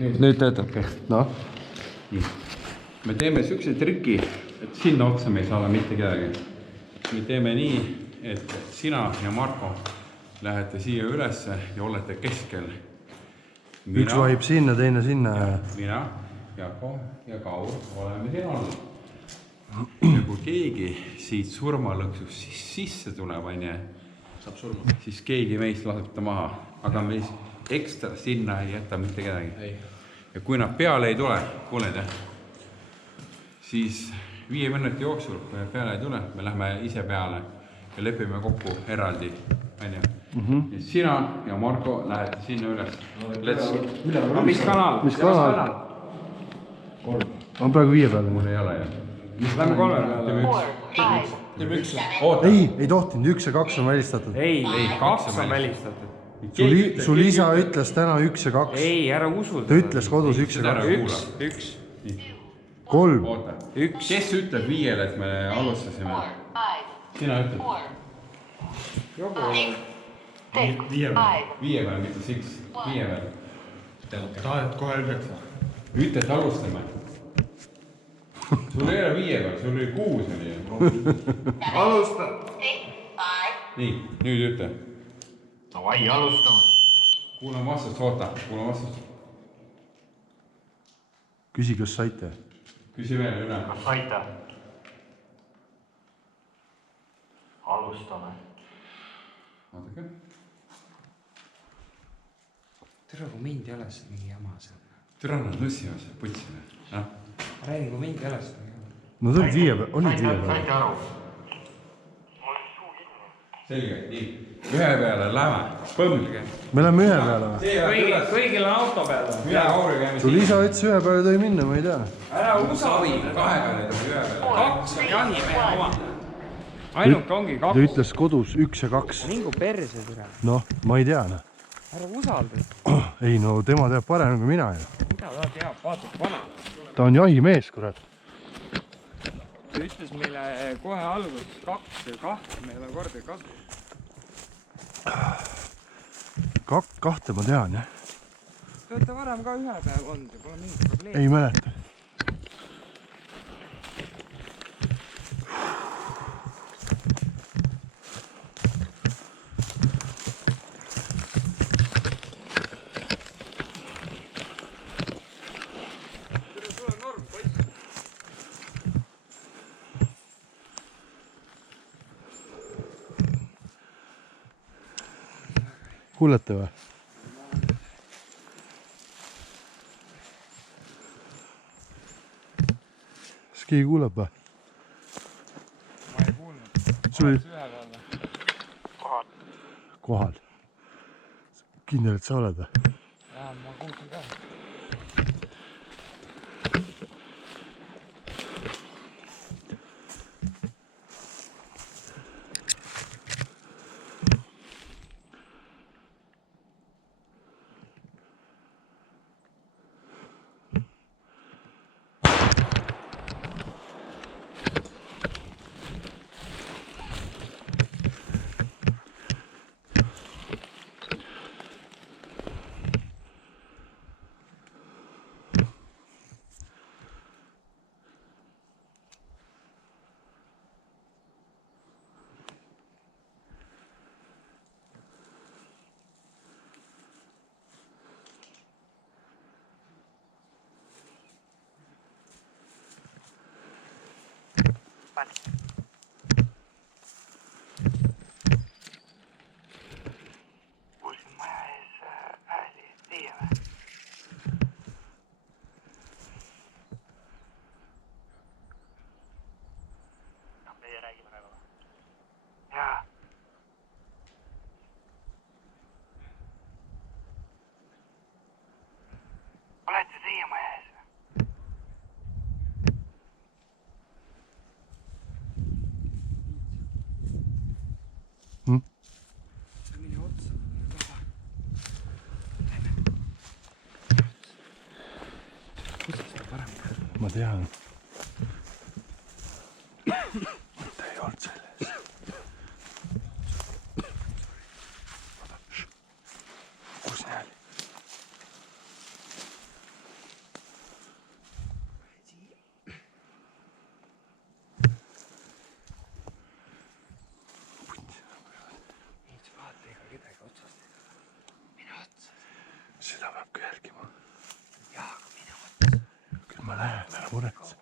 Nüüd töötab. Noh. Me teeme sükse triki, et sinna otsa me ei saa mitte kedagi. Me teeme nii, et sina ja Marko lähete siia ülesse ja olete keskel. Üks vahib sinna, teine sinna. Mina, Jako ja Kaur oleme siin olnud. Ja kui keegi siit surmalõksus sisse tuleb, saab surma, siis keegi meist laseb ta maha. Aga me ekstra sinna ei jäta mitte kedagi. Ja kui nad peale ei tule, kuuled, siis 5 minuti jooksul, kui peale ei tule, me lähme ise peale ja lepime kokku eraldi. Sina ja Marko lähete sinna üles. Mis kanal? Mis kanal? On praegu 5 peale. Mul ei ole jah. Lähme 3 peale. Teeme üks. Ei tohtinud, 1 ja 2 on välistatud. Ei, 2 on välistatud. Sul isa ütles täna 1 ja 2. Ei, ära usu. Ta ütles kodus 1 ja 2. 1. 3. Oota. Kes ütleb 5-le, et me alustasime? Sina ütled. 5 peale, mitte 6. 5 peale. Tahad kohe 9. Ütled, et alustame. Sul ei ole 5 peal, sul oli 6 oli. Alusta. Nii, nüüd ütle. Davai, alustama. Kuulan vastust, oota. Kuulan vastust. Küsi, kas saite? Küsi veel üle. Kas saite? Alustame. Vaadake. Tere, kui mind ei ole seda mingi jama seal. Tere, nad nõssivad see putsile. Räägin, kui mind ei ole seda mingi jama. No ta olid 5 peal, olid 5 peal. Saite aru? Selge, nii. 1 peale lähme. Põmmelge. Me läheme 1 peale. Kõigil on auto peale. Mina Kauri käime Sul isa ütles 1 peale tohi minna, ma ei tea. Ära usalda. 2 peale tõi 1 peale. 2 on jahimehe oma. Ainuke ongi 2. Ta ütles kodus 1 ja 2. Mingu perse türa. Noh, ma ei tea. Ära usalda. Ei no, tema teab parem kui mina ju. Mida ta teab, vaatab vana. Ta on jahimees, kurat. Ta ütles meile kohe alguses 2 ja 2, meil on kord ja kasu. 2 ma tean, jah. Te olete varem ka 1 päev olnud ja pole mingit probleemi. Ei mäleta. Kuulete või? Kas keegi kuuleb või? Ma ei kuulnud. Sul oli 1 peale. kohal. Kindel, et sa oled või? Jaa, ma kuulsin ka. Kuulsin maja ees hääli teie või? No, meie räägime praegu või? Jaa. Olete teie maja ees või? Ma tean. Ta ei olnud selles. Kus ne oli? hakka jälgima. Küll ma lähen, ära muretse.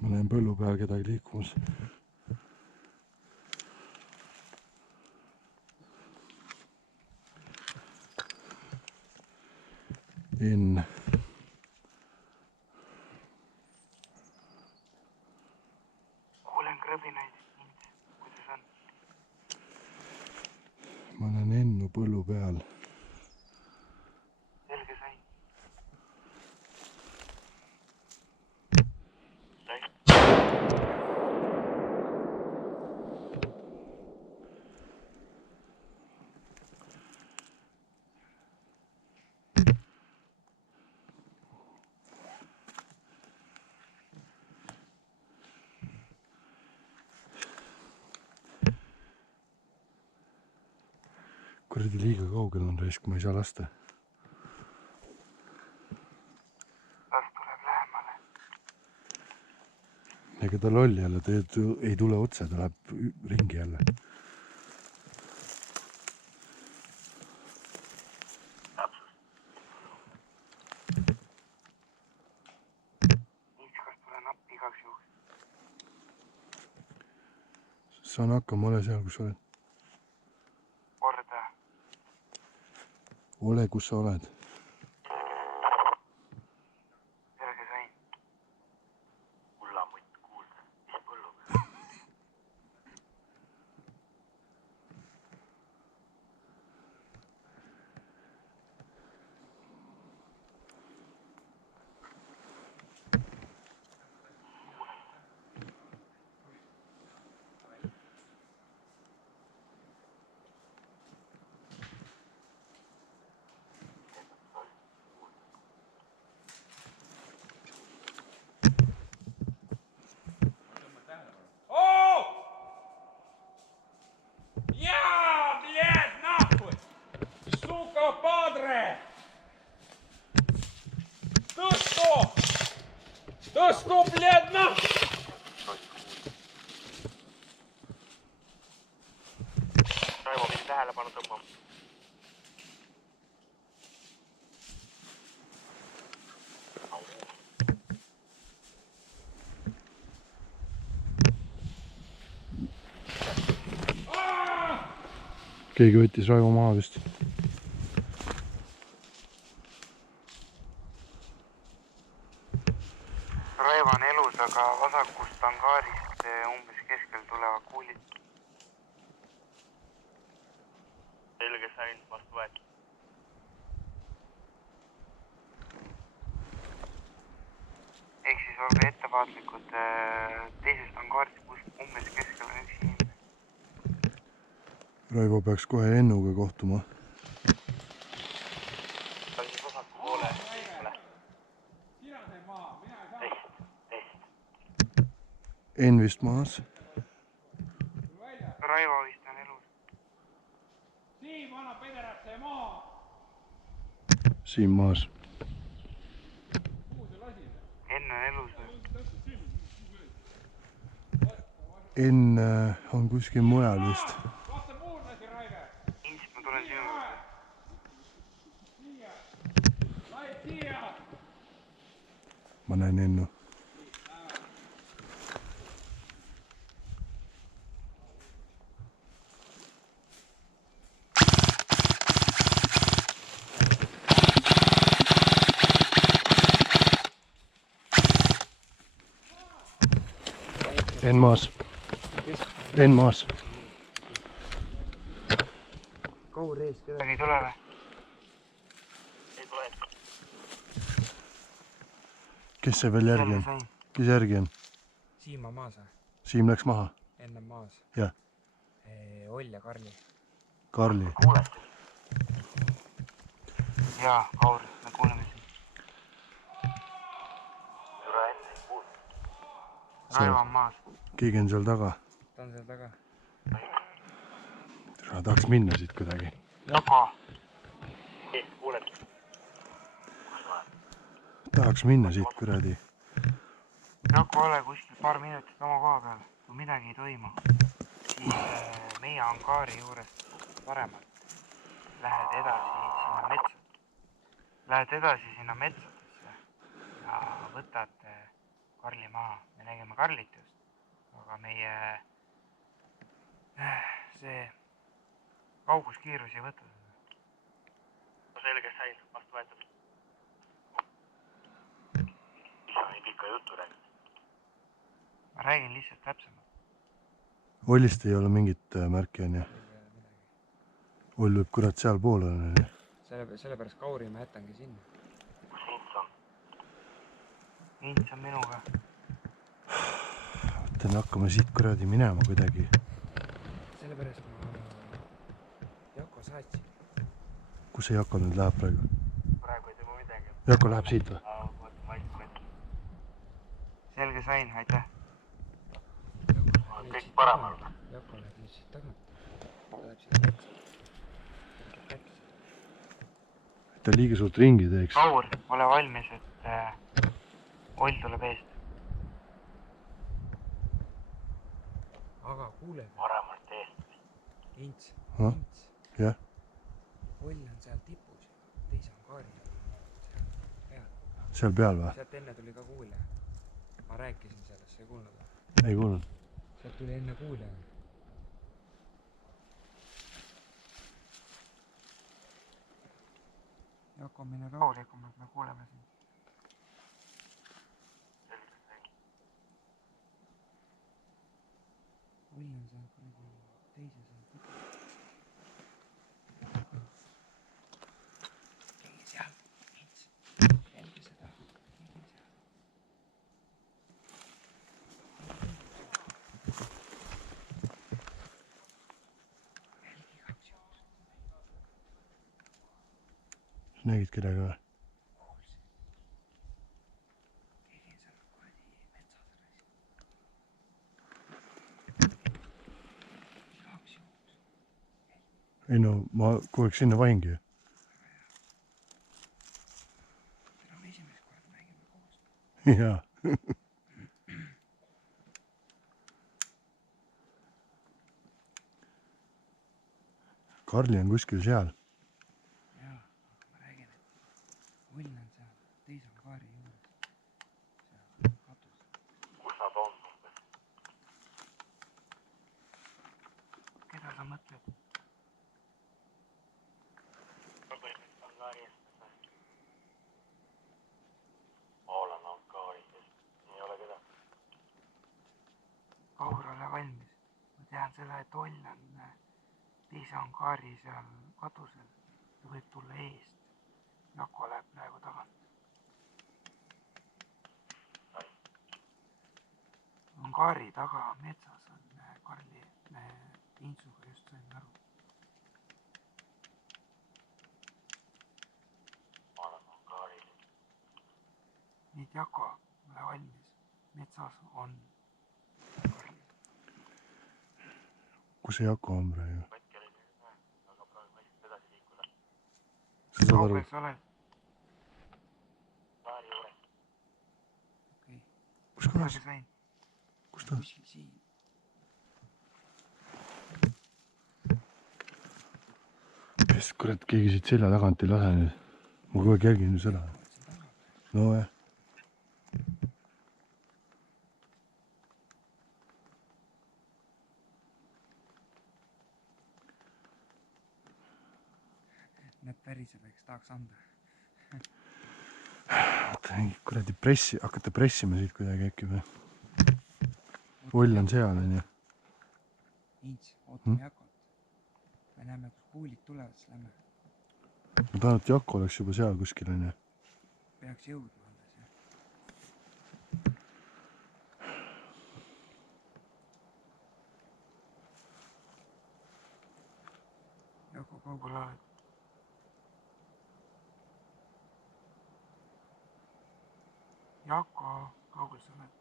Ma näen põllu peal kedagi liikumas. Enn. Kuulen krõbinaid. Kuidas on? Ma näen Ennu põllu peal. Selge sai. Kuradi liiga kaugel on raisk, ma ei saa lasta. Las tuleb lähemale. Ega ta loll jälle, ta ei tule otse, ta läheb ringi jälle. Ükskord tulen appi igaks juhuks. Saan hakkama, ole seal, kus oled. Korda. Ole, kus sa oled. Selge sain. Kullamutt kuulda. Mis põllu peal? Jaa, bled, nahkuj! Suka padre! Tõstu, bled, nahkuj! Raivo pidi tähelepanu tõmbama. Keegi võttis Raivo maha vist. Raivo on elus, aga vasakust angaarist umbes keskel tulevad kuulid. Selge sain, vastu võetud. Ehk siis olge ettevaatlikud, teisest angaarist umbes keskel on üks inimene. Raivo peaks kohe Ennuga kohtuma. Ta on siis vasaku poole liikmele. Teist. Enn vist maas. Raivo vist on elus. Siim, anna pederatse maa! Siim maas. Enn on elus või? Enn on kuskil mujal vist. Ins, ma tulen sinu juurde. ma näen Ennu. Enn maas. Enn maas. Kaur ees, kedagi ei tule või? Kes see veel järgi on? Kes järgi on? Siim on maas või? Siim läks maha. Ennem maas. Jah. Oll ja Karli. Karli. Jaa, Kaur, me kuuleme sind. Raivo on maas. Keegi on seal taga. Ta on seal taga. Tahaks minna siit kuidagi. Jako. Tahaks minna siit kuradi. Jako, ole kuskil paar minutit oma koha peal. Kui midagi ei toimu, siis meie angaari juurest paremalt lähed edasi sinna metsadesse ja võtad Karli maha. Me nägime Karlit just, aga meie see kauguskiirus ei võta seda. No selge sai, vastu võetud. Isa nii pikka juttu räägid. Ma räägin lihtsalt täpsemalt. Ollist ei ole mingit märki, on ju? Oll võib kurat seal pool on. Sellepärast Kauri ma jätangi sinna. Kus Ints on? Ints on minuga. Mõtlen, hakkame siit kuradi minema kuidagi. Sellepärast ma Jako saatsin. Kus see Jako nüüd läheb praegu? Praegu ei tee mu midagi. Jako läheb siit või? Selge sain, aitäh. Kõik paremal. Jako läheb nüüd siit tagant. Ta läheb siit tagant. Ta liiga suurt ringi teeks. Kaur, ole valmis, et Oll tuleb eest. Aga kuule. Paremalt eest. Ints. Jah. Oll on seal tipus. Teise angaari. Seal peal või? Sealt enne tuli ka kuulja. Ma rääkisin sellest, sa ei kuulnud või? Ei kuulnud. Sealt tuli enne kuulja. Jako, mine rahulikumalt, me kuuleme sind. Oll on seal kuradi teise seal tipus. Keegi seal. Ints. Jälgi seda. Keegi seal. Nägid kedagi või? Ei no, ma kogu aeg sinna vahingi. Jaa. Karli on kuskil seal. Oll on seal teise angaari juures. Seal katus. Kus nad on? Keda sa mõtled? Angaari eest. Ma olen angaari eest. Ei ole keda. Kaur, ole valmis. Ma tean seda, et Oll on teise angaari seal katusel. Ta võib tulla eest. Jako läheb praegu tagant. Angaari taga metsas on Karli Intsuga just sain aru. Ma olen Angaaril. Nii, Jako, ole valmis. Metsas on Karli. Kus see Jako on praegu? Hetkel ei näe, aga praegu võiks edasi liikuda. Sa saad aru? Kaugel sa oled? Laari juures. Okei. Kus kohas? Sain. Kus ta? Kuskil siin. Kes kurat, keegi siit selja tagant ei lase nüüd. Ma kogu aeg jälgin ju seda. No jah. need päriseb, eks tahaks anda. Kuradi hakata pressima siit kuidagi äkki või? Oll on seal, on ju. Ints, ootame Jakot. Me näeme, kus kuulid tulevad, siis lähme. Ma tahan, et Jako oleks juba seal kuskil, on ju. Peaks jõudma alles, jah. Jako, kaugel oled? Jako, kaugel sa oled?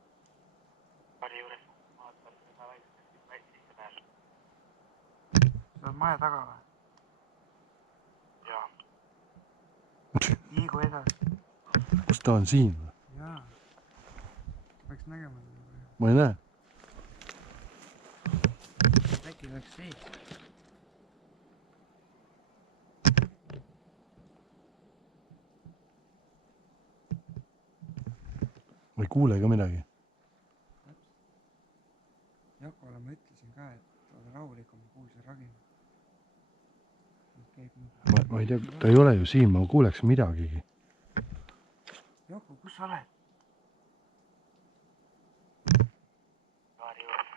Pari juures. Vaatan seda väikse peal. Sa oled maja taga või? Jaa. Liigu edasi. Kas ta on siin või? Jaa. Peaks nägema seda. Ma ei näe. Äkki läks sees. Ma ei kuule ka midagi. Jakole ma ütlesin ka, et ole rahulikum, ma kuulsin ragina. Ma ei tea, ta ei ole ju siin, ma kuuleks midagigi. Jako, kus sa oled? Kaari juures.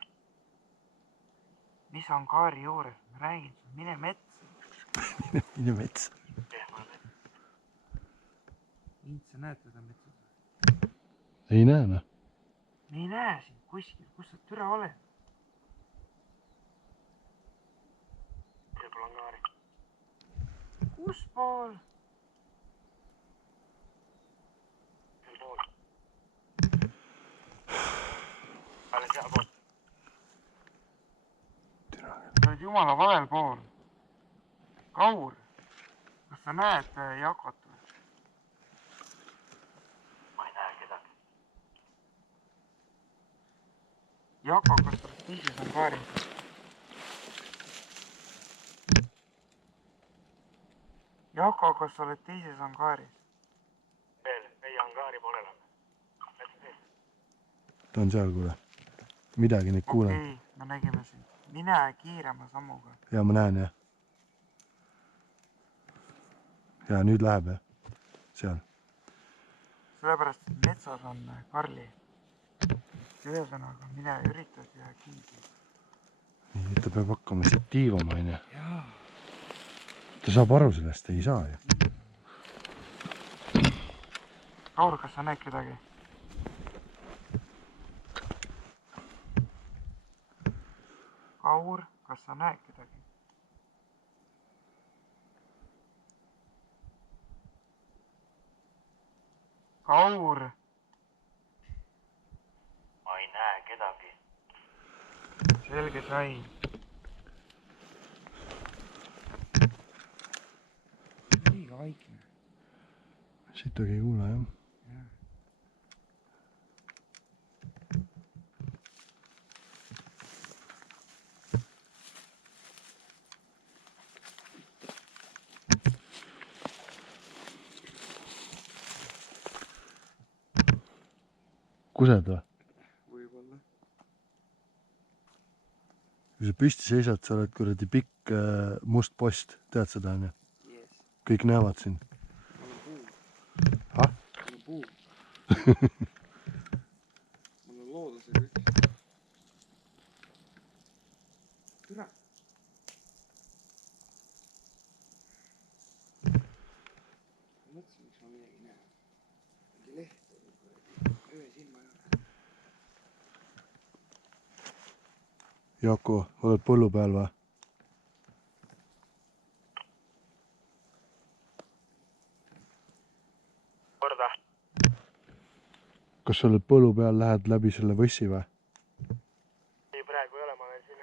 Mis on kaari juures? Ma räägin, mine metsa. Mine metsa. Int, sa näed teda metsas? Ei näe, noh. Me ei näe sind kuskil, kus sa türa oled? Võib-olla on kaari. Kus pool? Sel pool. Alles seal pool. Sa oled jumala valel pool. Kaur, kas sa näed Jakot või? Ma ei näe kedagi. Jako, kas sa oled teises angaaris? Jako, kas sa oled teises angaaris? Veel, meie angaari poolel on. Ta on seal, kuule. Midagi neid kuulen. Okei, me nägime sind. Mine kiirema sammuga. Ja ma näen, jah. Ja nüüd läheb, jah. Seal. Sellepärast, et metsas on Karli. Ühesõnaga, mine üritad ja kiidi. Nii, ta peab hakkama siit tiivama, on ju. Jaa. Ta saab aru sellest, ei saa ju. Kaur, kas sa näed kedagi? Kaur, kas sa näed kedagi? Kaur! Ma ei näe kedagi. Selge sai. Liiga vaikne. Sittagi ei kuule, jah. Jah. Kused või? Võib-olla. Kui sa püsti seisad, sa oled kuradi pikk must post. Tead seda, on ju? Yes. Kõik näevad sind. Mul on puu. Ah? Mul on puu. Mul on loodusega üks. Türa. Ma mõtlesin, miks ma midagi ei näe. Mingi leht oli kuradi. Öö silma ei ole. Jako, oled põllu peal või? Korda. Kas sa oled põllu peal, lähed läbi selle võssi või? Ei, praegu ei ole, ma olen siin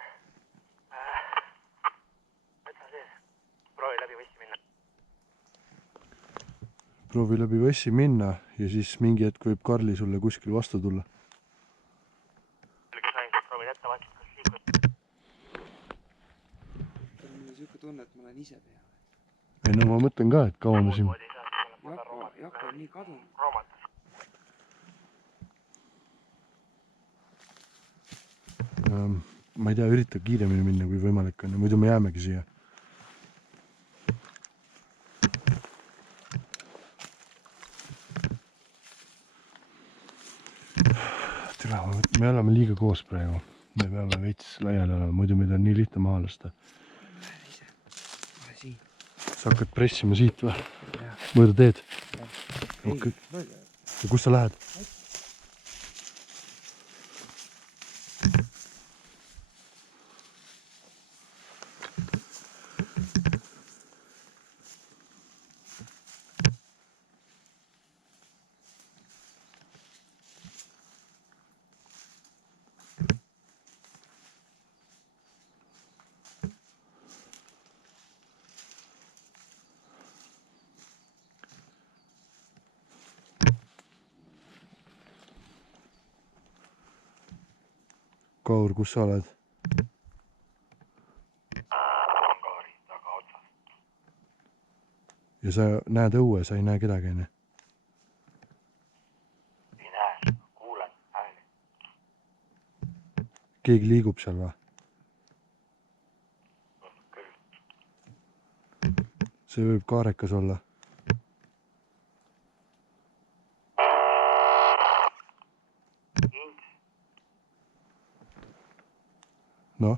metsa sees. Proovi läbi võssi minna. Proovi läbi võssi minna ja siis mingi hetk võib Karli sulle kuskil vastu tulla. Selge sain, proovin ette vaatama, kas liigub. Mul on siuke tunne, et ma olen ise peal. Ei no ma mõtlen ka, et kaua me siin... Jako on nii kadunud. Ma ei tea, ürita kiiremini minna, kui võimalik on ja muidu me jäämegi siia. Me oleme liiga koos praegu. Me peame veits laiali olema, muidu meid on nii lihtne maha lasta. Sa hakkad pressima siit või? Mööda teed? Okay. Ja kus sa lähed? Kaur, kus sa oled? Angaari taga otsast. Ja sa näed õue, sa ei näe kedagi, ne? Ei näe, kuulen hääli. Keegi liigub seal või? See võib kaarekas olla. Ints. Noh,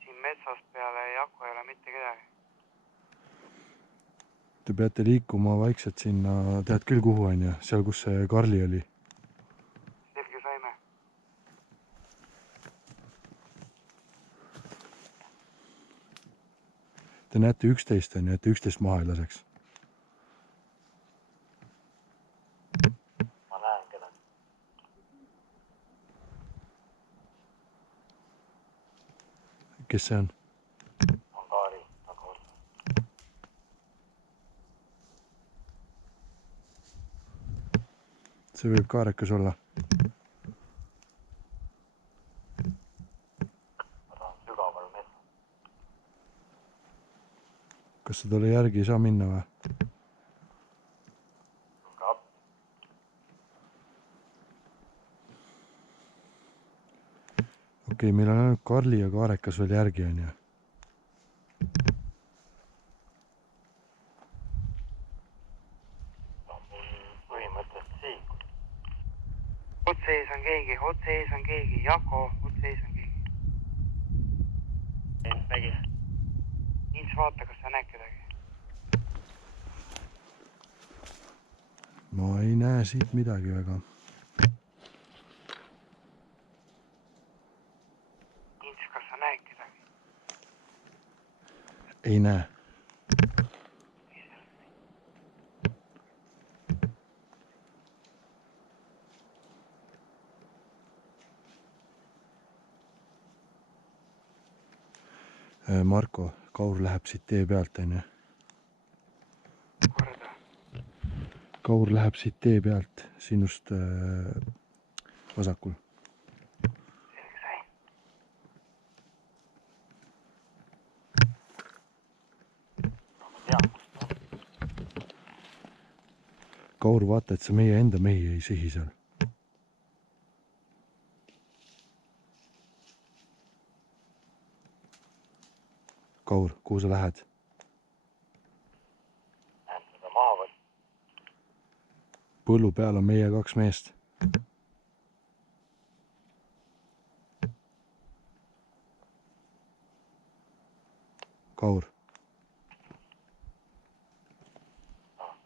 Siin metsast peale Jaku ei ole mitte kedagi. te peate liikuma vaikselt sinna, tead küll kuhu on ju, seal kus see Karli oli. Selge saime. Te näete 11 on ju, et 11 maha ei laseks. Ma näen kedagi. Kes see on? Angaari taga otsast. See võib kaarekas olla. Ma tahan sügaval metsa. Kas sa talle järgi ei saa minna või? Tulge appi. Okei, meil on ainult Karli ja kaarekas veel järgi on ju. Põhimõtteliselt siin. Otse ees on keegi. Jako, otse ees on keegi. Nägi. Ints, vaata, kas sa näed kedagi. Ma ei näe siit midagi väga. Ints, kas sa näed kedagi? Ei näe. Marko, Kaur läheb siit tee pealt, on ju. Korda. Kaur läheb siit tee pealt, sinust vasakul. Selge sai. Ma tean, kus ta on. Kaur, vaata, et sa meie enda mehi ei sihi seal. Kaur, kuhu sa lähed? Näen seda maha võtta. Põllu peal on meie 2 meest. Kaur,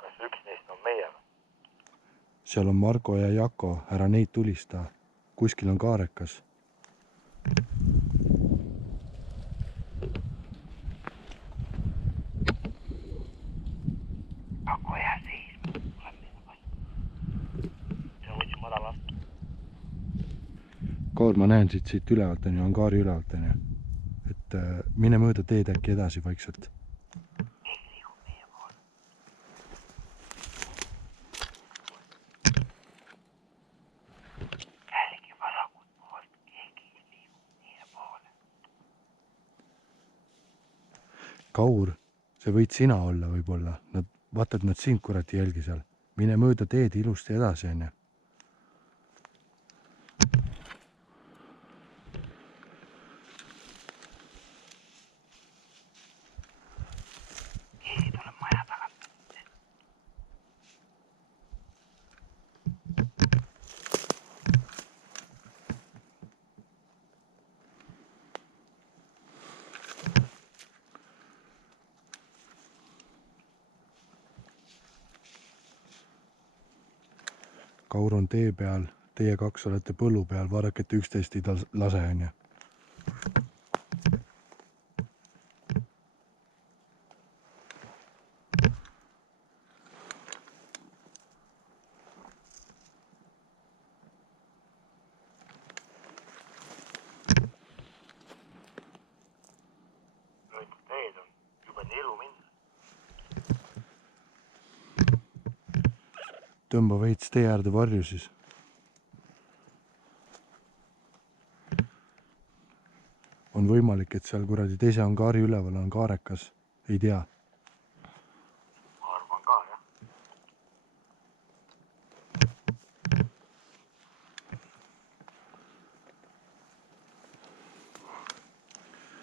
Kas üks neist on meie või? seal on Marko ja Jako, ära neid tulista. Kuskil on kaarekas. Jako, jää seisma. Tuleb minna vastu. See võtsin madalast. Kaur, ma näen siit ülevalt on ju, angaari ülevalt on ju. Et mine mööda teed äkki edasi vaikselt. Keegi liigub meie poole. Jälgi vasakut poolt. Keegi liigub meie poole. Kaur, see võid sina olla võib-olla. Nad, vaata, et nad sind kurat ei jälgi seal. Mine mööda teed ilusti edasi on ju. Keegi tuleb maja tagant. Kaur on tee peal, teie kaks olete põllu peal, vaadake, et üksteist ei lase, onju. teed on juba nii elu minna. Tõmba veits tee äärde varju siis. On võimalik, et seal kuradi teise angaari üleval on kaarekas, ei tea.